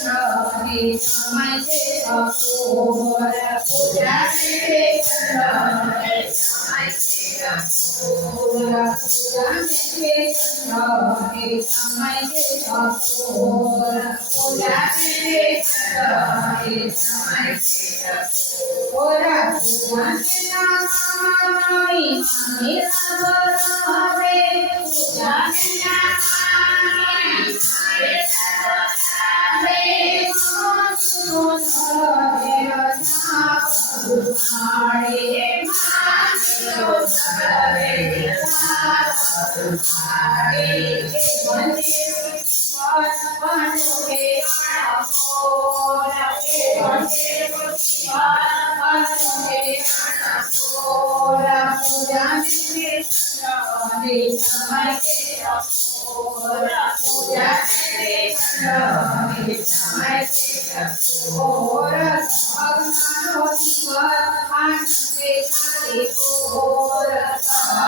sofre, mas seu amor é pura libertação. Ora, me yeah. Oh,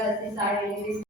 વરસની શાળાની